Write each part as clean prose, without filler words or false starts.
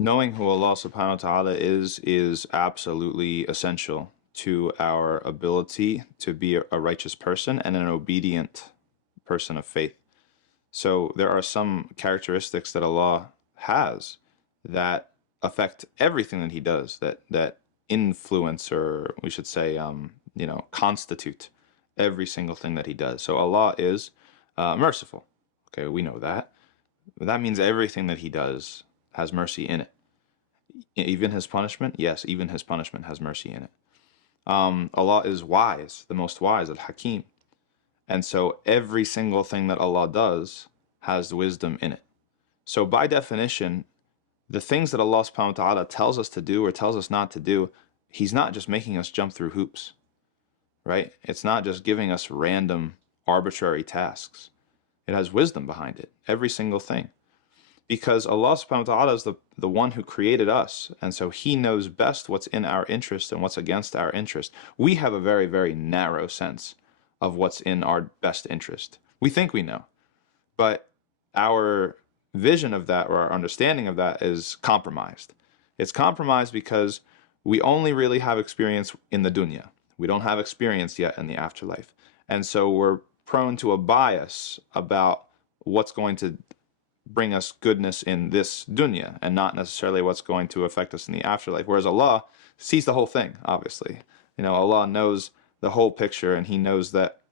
Knowing who Allah subhanahu wa ta'ala is absolutely essential to our ability to be a righteous person and an obedient person of faith. So there are some characteristics that Allah has that affect everything that He does, that influence, or we should say, constitute every single thing that He does. So Allah is merciful. Okay, we know that. That means everything that He does has mercy in it. Even His punishment, yes, even His punishment has mercy in it. Allah is wise, the most wise, al-Hakim. And so every single thing that Allah does has wisdom in it. So by definition, the things that Allah subhanahu wa ta'ala tells us to do or tells us not to do, He's not just making us jump through hoops, right? It's not just giving us random, arbitrary tasks. It has wisdom behind it, every single thing. Because Allah subhanahu wa ta'ala is the one who created us, and so He knows best what's in our interest and what's against our interest. We have a very, very narrow sense of what's in our best interest. We think we know, but our vision of that, or our understanding of that, is compromised. It's compromised because we only really have experience in the dunya. We don't have experience yet in the afterlife. And so we're prone to a bias about what's going to bring us goodness in this dunya and not necessarily what's going to affect us in the afterlife. Whereas Allah sees the whole thing, obviously. Allah knows the whole picture, and He knows that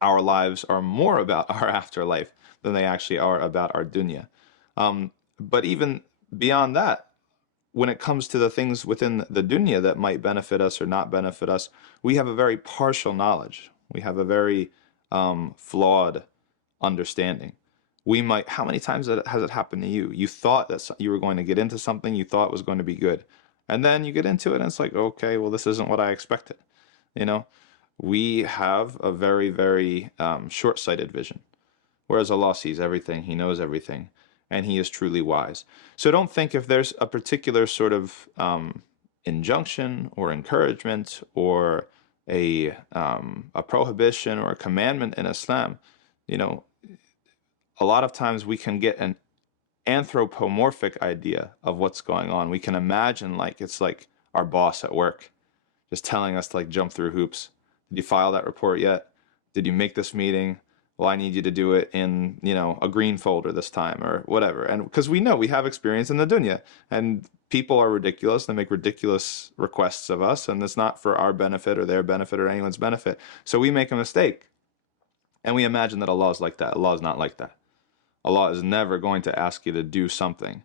our lives are more about our afterlife than they actually are about our dunya. But even beyond that, when it comes to the things within the dunya that might benefit us or not benefit us, we have a very partial knowledge. We have a very flawed understanding. How many times has it happened to you? You thought that you were going to get into something, you thought was going to be good. And then you get into it and it's like, okay, well, this isn't what I expected. We have a very, very short-sighted vision. Whereas Allah sees everything, He knows everything, and He is truly wise. So don't think if there's a particular sort of injunction or encouragement or a prohibition or a commandment in Islam, a lot of times we can get an anthropomorphic idea of what's going on. We can imagine it's like our boss at work just telling us to jump through hoops. Did you file that report yet? Did you make this meeting? Well, I need you to do it in, a green folder this time or whatever. And because we know we have experience in the dunya, and people are ridiculous. They make ridiculous requests of us, and it's not for our benefit or their benefit or anyone's benefit. So we make a mistake, and we imagine that Allah is like that. Allah is not like that. Allah is never going to ask you to do something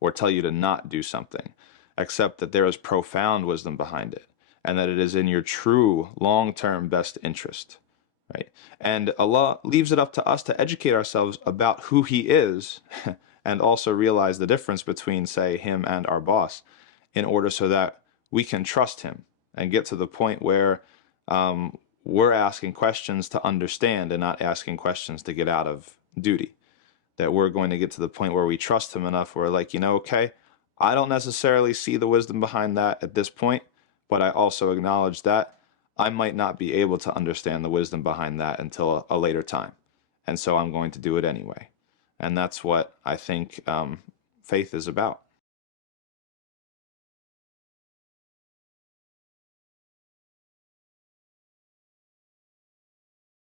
or tell you to not do something, except that there is profound wisdom behind it, and that it is in your true long-term best interest, right? And Allah leaves it up to us to educate ourselves about who He is and also realize the difference between, say, Him and our boss, in order so that we can trust Him and get to the point where we're asking questions to understand and not asking questions to get out of duty. That we're going to get to the point where we trust Him enough where okay, I don't necessarily see the wisdom behind that at this point, but I also acknowledge that I might not be able to understand the wisdom behind that until a later time. And so I'm going to do it anyway. And that's what I think faith is about.